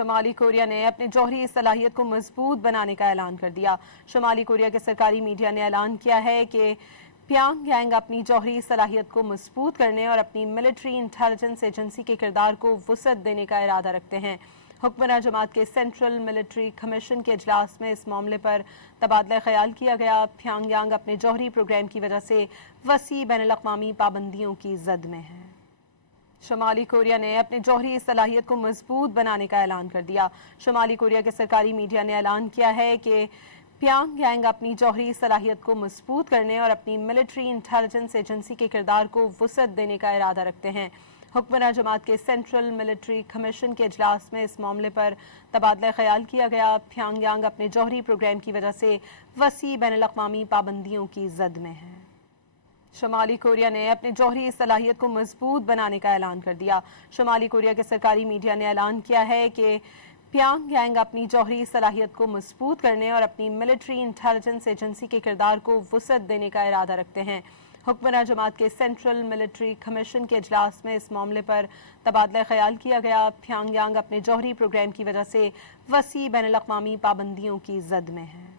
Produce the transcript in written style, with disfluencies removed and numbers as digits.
شمالی کوریا نے اپنی جوہری صلاحیت کو مضبوط بنانے کا اعلان کر دیا۔ شمالی کوریا کے سرکاری میڈیا نے اعلان کیا ہے کہ پیانگ یانگ اپنی جوہری صلاحیت کو مضبوط کرنے اور اپنی ملٹری انٹیلیجنس ایجنسی کے کردار کو وسعت دینے کا ارادہ رکھتے ہیں۔ حکمراں جماعت کے سینٹرل ملٹری کمیشن کے اجلاس میں اس معاملے پر تبادلہ خیال کیا گیا۔ پیانگ یانگ اپنے جوہری پروگرام کی وجہ سے وسیع بین الاقوامی پابندیوں کی زد میں ہے۔ شمالی کوریا نے اپنی جوہری صلاحیت کو مضبوط بنانے کا اعلان کر دیا۔ شمالی کوریا کے سرکاری میڈیا نے اعلان کیا ہے کہ پیانگ یانگ اپنی جوہری صلاحیت کو مضبوط کرنے اور اپنی ملٹری انٹیلیجنس ایجنسی کے کردار کو وسعت دینے کا ارادہ رکھتے ہیں۔ حکمراں جماعت کے سینٹرل ملٹری کمیشن کے اجلاس میں اس معاملے پر تبادلہ خیال کیا گیا۔ پیانگ یانگ اپنے جوہری پروگرام کی وجہ سے وسیع بین الاقوامی پابندیوں کی زد میں ہے۔ شمالی کوریا نے اپنی جوہری صلاحیت کو مضبوط بنانے کا اعلان کر دیا۔ شمالی کوریا کے سرکاری میڈیا نے اعلان کیا ہے کہ پیانگ یانگ اپنی جوہری صلاحیت کو مضبوط کرنے اور اپنی ملٹری انٹیلیجنس ایجنسی کے کردار کو وسعت دینے کا ارادہ رکھتے ہیں۔ حکمراں جماعت کے سینٹرل ملٹری کمیشن کے اجلاس میں اس معاملے پر تبادلہ خیال کیا گیا۔ پیانگ یانگ اپنے جوہری پروگرام کی وجہ سے وسیع بین الاقوامی پابندیوں کی زد میں ہے۔